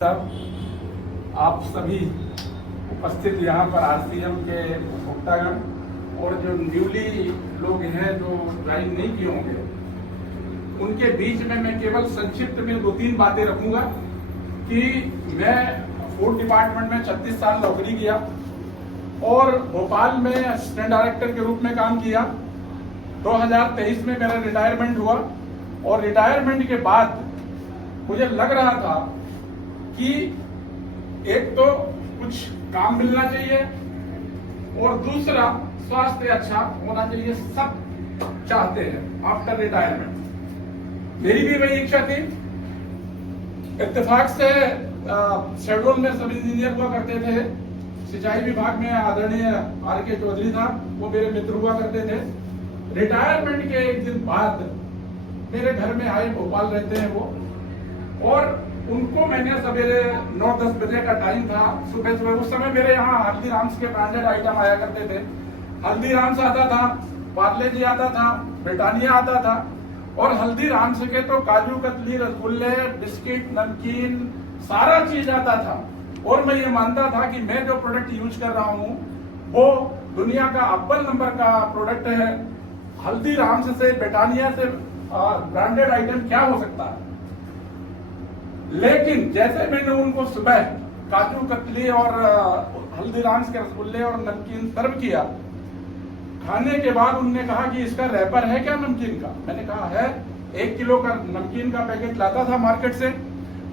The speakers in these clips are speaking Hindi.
साहब, आप सभी उपस्थित यहाँ पर आरसीएम के उपभोक्तागण और जो न्यूली लोग हैं जो ज्वाइन नहीं किए होंगे, उनके बीच में मैं केवल संक्षिप्त में 2-3 बातें रखूंगा कि मैं फूड डिपार्टमेंट में 36 साल नौकरी किया और भोपाल में असिस्टेंट डायरेक्टर के रूप में काम किया। 2023 में मेरा रिटायरमेंट हुआ और रिटायरमेंट के बाद मुझे लग रहा था कि एक तो कुछ काम मिलना चाहिए और दूसरा स्वास्थ्य अच्छा होना चाहिए। सब चाहते हैं आफ्टर रिटायरमेंट। मेरी भी वही इच्छा थी। इत्तेफाक से शेड्यूल में सब इंजीनियर हुआ करते थे। सिंचाई विभाग में आदरणीय आर.के. चौधरी साहब, वो मेरे मित्र हुआ करते थे। रिटायरमेंट के एक दिन बाद मेरे घर में आए, भोपाल रहते हैं वो, और उनको मैंने सवेरे 9-10 बजे का टाइम था, सुबह उस समय मेरे यहाँ हल्दीराम्स के ब्रांडेड आइटम आया करते थे। हल्दीराम्स आता था, पार्ले जी आता था, ब्रिटानिया आता था, और हल्दीराम्स के तो काजू कतली, रसगुल्ले, बिस्किट, नमकीन, सारा चीज आता था। और मैं ये मानता था कि मैं जो प्रोडक्ट यूज कर रहा हूँ वो दुनिया का अव्वल नंबर का प्रोडक्ट है। हल्दीराम्स से, ब्रिटानिया से ब्रांडेड आइटम क्या हो सकता है। लेकिन जैसे मैंने उनको सुबह काजू कतली और हल्दीराम्स के रसगुल्ले और नमकीन सर्व किया, खाने के बाद उन्होंने कहा कि इसका रैपर है क्या नमकीन का। मैंने कहा है। 1 किलो का नमकीन का पैकेट लाता था मार्केट से।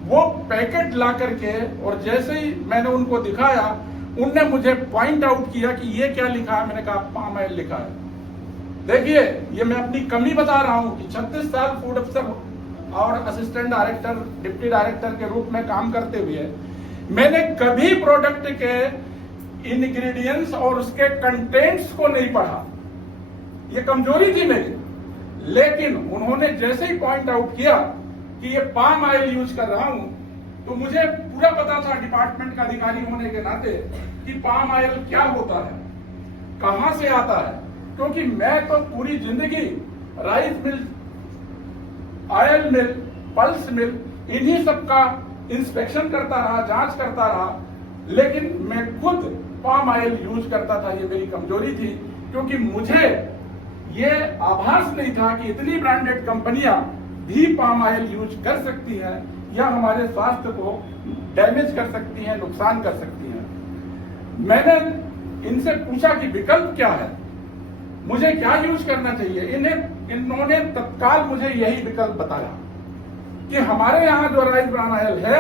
वो पैकेट ला करके और जैसे ही मैंने उनको दिखाया, उनने मुझे पॉइंट आउट किया कि ये क्या लिखा है। मैंने कहा पाम ऑयल लिखा है। देखिए, ये मैं अपनी कमी बता रहा हूं कि 36 साल फूड अफसर और असिस्टेंट डायरेक्टर, डिप्टी डायरेक्टर के रूप में काम करते हुए मैंने कभी प्रोडक्ट के इंग्रेडिएंट्स और उसके कंटेंट्स को नहीं पढ़ा। ये कमजोरी थी मेरी। लेकिन उन्होंने जैसे ही पॉइंट आउट किया कि ये पाम ऑयल यूज कर रहा हूं, तो मुझे पूरा पता था डिपार्टमेंट का अधिकारी होने के नाते कि पाम ऑयल क्या होता है, कहां से आता है। क्योंकि मैं तो पूरी जिंदगी राइस मिल, ऑयल मिल, पल्स मिल, इन्हीं सब का इंस्पेक्शन करता रहा, जांच करता रहा, लेकिन मैं खुद पाम ऑयल यूज करता था। ये मेरी कमजोरी थी, क्योंकि मुझे ये आभास नहीं था कि इतनी ब्रांडेड कंपनियां भी पाम ऑयल यूज कर सकती हैं या हमारे स्वास्थ्य को डैमेज कर सकती हैं, नुकसान कर सकती हैं। मैंने इनसे पूछा कि विकल्प क्या है, मुझे क्या यूज करना चाहिए। इन्होंने तत्काल मुझे यही विकल्प बताया कि हमारे यहाँ जो राइस ब्रान ऑयल है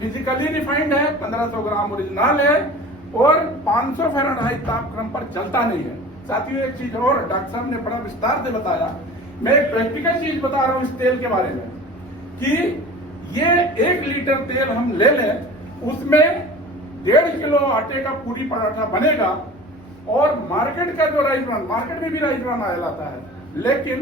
फिजिकली रिफाइंड है, 1500 ग्राम ओरिजिनल है और 500 फ़ारेनहाइट तापक्रम पर चलता नहीं है। साथियों, एक चीज और डॉक्टर साहब ने बड़ा विस्तार से बताया। मैं एक प्रैक्टिकल चीज बता रहा हूँ इस तेल के बारे में कि ये 1 लीटर तेल हम ले लें, उसमें 1.5 किलो आटे का पूरी पराठा बनेगा। और मार्केट का जो राइस ब्रान, मार्केट में भी राइस ब्रान ऑयल आता है, लेकिन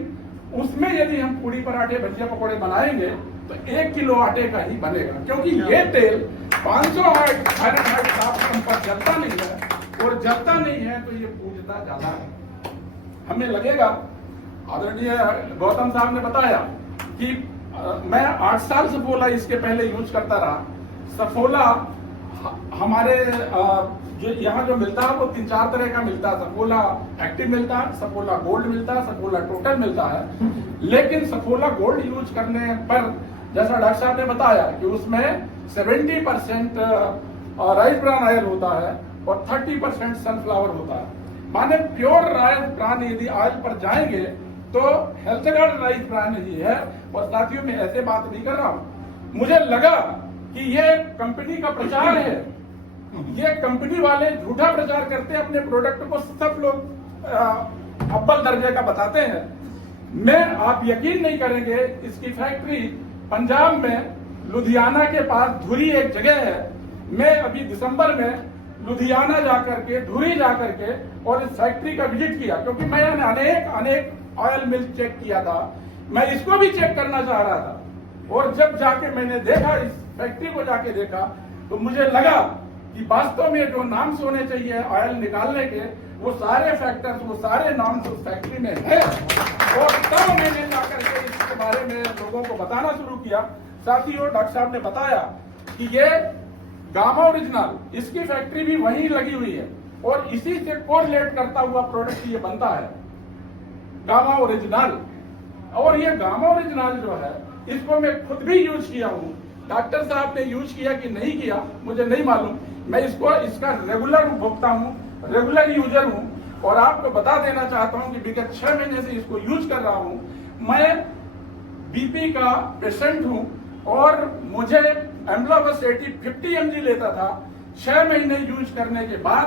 उसमें यदि हम पूरी पराठे, भजिया, पकौड़े बनाएंगे तो 1 किलो आटे का ही बनेगा। क्योंकि ये तेल 500 फ़ारेनहाइट तापक्रम पर जलता नहीं है, और जलता नहीं है तो ये पूजता ज्यादा है। हमें लगेगा, आदरणीय गौतम साहब ने बताया कि मैं 8 साल सफोला इसके पहले यूज करता रहा। सफोला हमारे जो यहाँ जो मिलता है वो 3-4 तरह का मिलता है। सफोला एक्टिव मिलता है, सफोला गोल्ड मिलता है, सफोला टोटल मिलता है। लेकिन सफोला गोल्ड यूज करने पर, जैसा डॉक्टर साहब ने बताया कि उसमें 70% राइस ब्रान ऑयल होता है और 30% सनफ्लावर होता है। माने प्योर राइस ब्रान यदि ऑयल पर जाएंगे तो हेल्थ गार्ड राइस ब्रान ही है। और साथियों, में ऐसे बात नहीं कर रहा हूं। मुझे लगा कि ये कंपनी का प्रचार है, ये कंपनी वाले झूठा प्रचार करते हैं, अपने प्रोडक्ट को सब लोग अव्वल दर्जे का बताते हैं। मैं, आप यकीन नहीं करेंगे, इसकी फैक्ट्री पंजाब में लुधियाना के पास धुरी एक जगह है। मैं अभी दिसंबर में लुधियाना जाकर के, धुरी जाकर के और इस फैक्ट्री का विजिट किया, क्योंकि मैंने अनेक ऑयल मिल चेक किया था। मैं इसको भी चेक करना चाह रहा था। और जब जाके मैंने देखा, इस फैक्ट्री को जाके देखा, तो मुझे लगा कि वास्तव में जो नाम्स होने चाहिए ऑयल निकालने के, वो सारे फैक्टर्स, वो सारे नाम्स उस फैक्ट्री में है। और तब मैंने जाकर के इसके बारे में लोगों को बताना शुरू किया। साथियों, डॉक्टर साहब ने बताया कि ये गामा ओरिजिनल इसकी फैक्ट्री भी वहीं लगी हुई है और इसी से कोरिलेट करता हुआ प्रोडक्ट ये बनता है गामा ओरिजिनल। और ये गामा ओरिजिनल जो है इसको मैं खुद भी यूज किया हूँ। डॉक्टर साहब ने यूज किया कि नहीं किया मुझे नहीं मालूम, मैं इसका रेगुलर उपभोक्ता हूँ, रेगुलर यूजर हूँ और आपको बता देना चाहता हूँ कि विगत 6 महीने से इसको यूज कर रहा हूँ। मैं बीपी का पेशेंट हूँ और मुझे एम्लावस 50 mg लेता था। 6 महीने यूज करने के बाद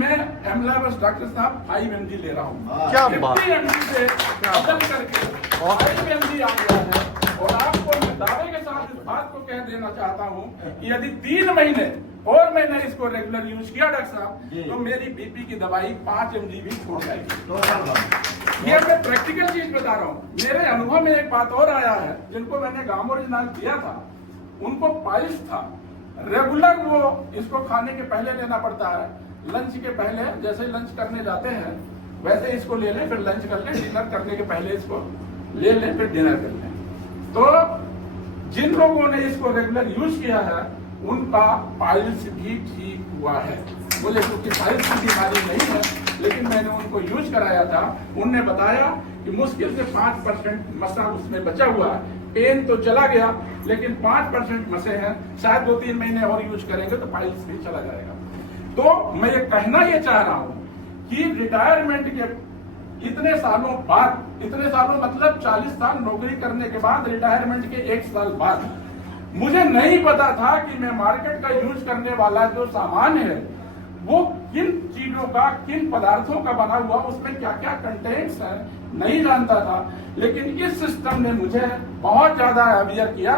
मैं एम्लावस डॉक्टर साहब 5 mg ले रहा हूँ। क्या 50 mg से बदल करके 5 mg आ गया है। और आपको मैं दावे के साथ इस बात को कह देना चाहता हूँ कि यदि 3 महीने और मैंने इसको रेगुलर यूज किया डॉक्टर साहब तो मेरी बीपी की दवाई 5 mg भी छोड़ जाएगी। ये मैं प्रैक्टिकल चीज बता रहा हूँ। मेरे अनुभव में एक बात और आया है, जिनको मैंने गामा ओरिजिनल दिया था उनको पाइल्स था। रेगुलर वो इसको खाने के पहले लेना पड़ता है, लंच के पहले, जैसे लंच करने जाते हैं वैसे इसको ले लें, फिर लंच कर लें, डिनर करने के पहले इसको ले लें, फिर डिनर कर लें। तो जिन लोगों ने इसको रेगुलर यूज किया है उनका पाइल्स भी ठीक हुआ है। मुझे क्योंकि पाइल्स की बीमारी नहीं है, लेकिन मैंने उनको यूज कराया था। उनने बताया कि मुश्किल से 5% मसा उसमें बचा हुआ है। पेन तो चला गया लेकिन 5% मसे हैं, शायद 2-3 महीने और यूज करेंगे तो पाइल्स भी चला जाएगा। तो मैं ये कहना ये चाह रहा हूँ कि रिटायरमेंट के इतने सालों बाद, इतने सालों मतलब 40 साल नौकरी करने के बाद, रिटायरमेंट के 1 साल बाद मुझे नहीं पता था कि मैं मार्केट का यूज करने वाला जो सामान है वो किन चीजों का, किन पदार्थों का बना हुआ, उसमें क्या क्या कंटेंट्स हैं, नहीं जानता था। लेकिन इस सिस्टम ने मुझे बहुत ज्यादा अवेयर किया।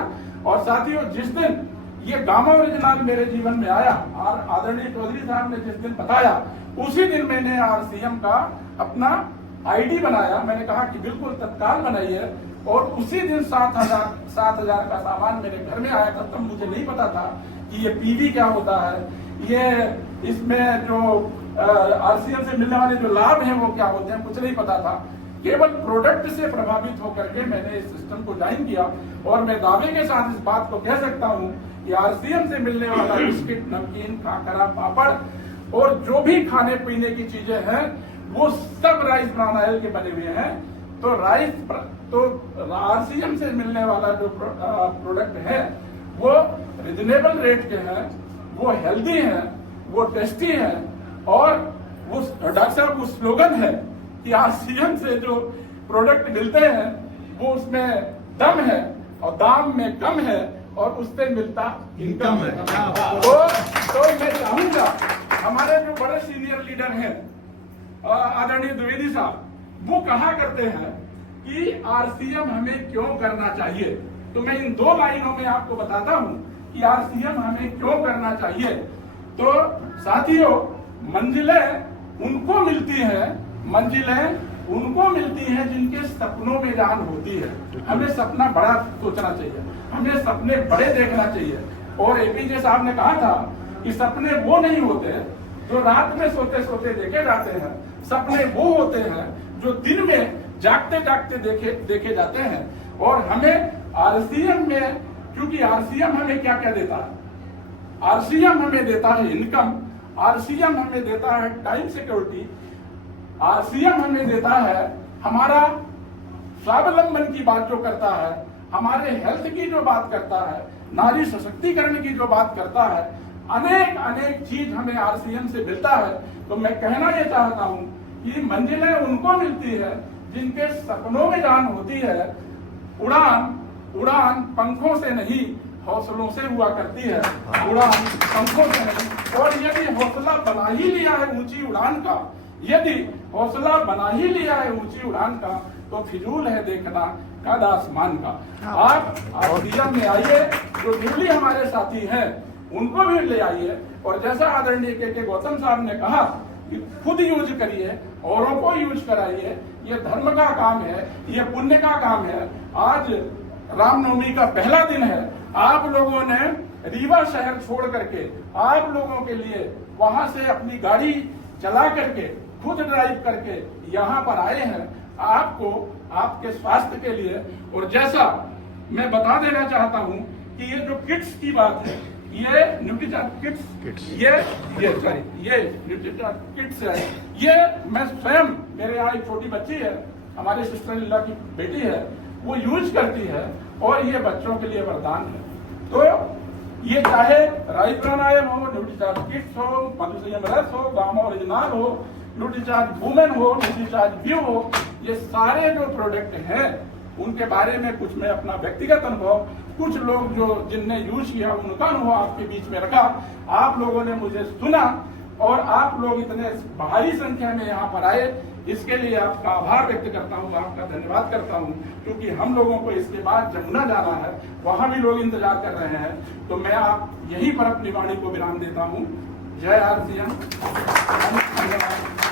और साथियों, जिस दिन ये गामा ओरिजिनल मेरे जीवन में आया और आदरणीय चौधरी साहब ने जिस दिन बताया, उसी दिन मैंने RCM का अपना ID बनाया। मैंने कहा कि बिल्कुल तत्काल बनाइए और उसी दिन 7,000 का सामान मेरे घर में आया था। तब मुझे नहीं पता था कि ये PV क्या होता है, ये इसमें जो RCM से मिलने वाले जो लाभ हैं वो क्या होते हैं, कुछ नहीं पता था। केवल प्रोडक्ट से प्रभावित होकर के मैंने इस सिस्टम को ज्वाइन किया और मैं दावे के साथ इस बात को कह सकता हूँ कि RCM से मिलने वाला बिस्किट, नमकीन, खाकरा, पापड़ और जो भी खाने पीने की चीजें हैं वो सब राइस ब्रान ऑयल के बने हुए हैं। तो RCM से मिलने वाला जो प्रोडक्ट है वो रिजनेबल रेट के हैं, वो हेल्दी हैं, वो टेस्टी हैं। और वो डॉक्टर साहब वो स्लोगन है कि RCM से जो प्रोडक्ट मिलते हैं वो उसमें दम है और दाम में कम है और उससे मिलता इनकम है। तो मैं चाहूंगा हमारे जो बड़े सीनियर लीडर हैं आदरणीय द्विवेदी साहब, वो कहा करते हैं कि RCM हमें क्यों करना चाहिए। तो मैं इन 2 लाइनों में आपको बताता हूं कि RCM हमें क्यों करना चाहिए। तो साथियों, मंजिलें उनको मिलती हैं जिनके सपनों में जान होती है। हमें सपना बड़ा सोचना चाहिए, हमें सपने बड़े देखना चाहिए। और APJ साहब ने कहा था कि सपने वो नहीं होते जो रात में सोते सोते देखे जाते हैं, सपने वो होते हैं जो दिन में जागते जागते देखे जाते हैं। और हमें RCM में, क्योंकि RCM हमें क्या क्या देता है, RCM हमें देता है इनकम, RCM हमें देता है टाइम सिक्योरिटी, RCM हमें देता है हमारा स्वावलंबन की बात जो करता है, हमारे हेल्थ की जो बात करता है, नारी सशक्तिकरण की जो बात करता है, अनेक चीज हमें RCM से मिलता है। तो मैं कहना ये चाहता हूँ कि मंजिलें उनको मिलती है जिनके सपनों में जान होती है। उड़ान पंखों से नहीं हौसलों से हुआ करती है, उड़ान पंखों से नहीं। और यदि हौसला बना ही लिया है ऊंची उड़ान का, यदि हौसला बना ही लिया है ऊंची उड़ान का, तो फिजूल है देखना कद आसमान का। आप RCM में आइए, जो न्यूली हमारे साथी हैं उनको भी ले आइए। और जैसा आदरणीय के गौतम साहब ने कहा कि खुद यूज करिए, औरों को यूज कराइए, ये धर्म का काम है, ये पुण्य का काम है। आज रामनवमी का पहला दिन है, आप लोगों ने रीवा शहर छोड़ करके आप लोगों के लिए वहां से अपनी गाड़ी चला करके, खुद ड्राइव करके यहाँ पर आए हैं, आपको आपके स्वास्थ्य के लिए। और जैसा मैं बता देना चाहता हूँ कि ये जो किट्स की बात है, ये न्यूट्रीचार्ज किट्स, ये न्यूट्रीचार्ज किट्स है। ये मैं स्वयं, मेरे यहाँ एक छोटी बच्ची है, हमारे सिस्टर इन लॉ की बेटी है, वो यूज करती है और ये बच्चों के लिए वरदान है। तो ये चाहे राइस ब्रान आयल हो, न्यूट्रीचार्ज किट्स हो, मधुसंयम रस हो, गामा ओरिजिनल हो, न्यूट्रीचार्ज वुमेन हो, न्यूट्रीचार्ज व्यू हो, ये सारे जो प्रोडक्ट हैं उनके बारे में कुछ मैं अपना व्यक्तिगत अनुभव, कुछ लोग जो जिनने यूज किया उनका अनुभव आपके बीच में रखा। आप लोगों ने मुझे सुना और आप लोग इतने भारी संख्या में यहाँ पर आए, इसके लिए आपका आभार व्यक्त करता हूँ, आपका धन्यवाद करता हूँ। क्योंकि हम लोगों को इसके बाद जमुना जाना है, वहाँ भी लोग इंतजार कर रहे हैं। तो मैं आप यहीं पर अपनी वाणी को विराम देता हूँ। जय RCM। धन्यवाद।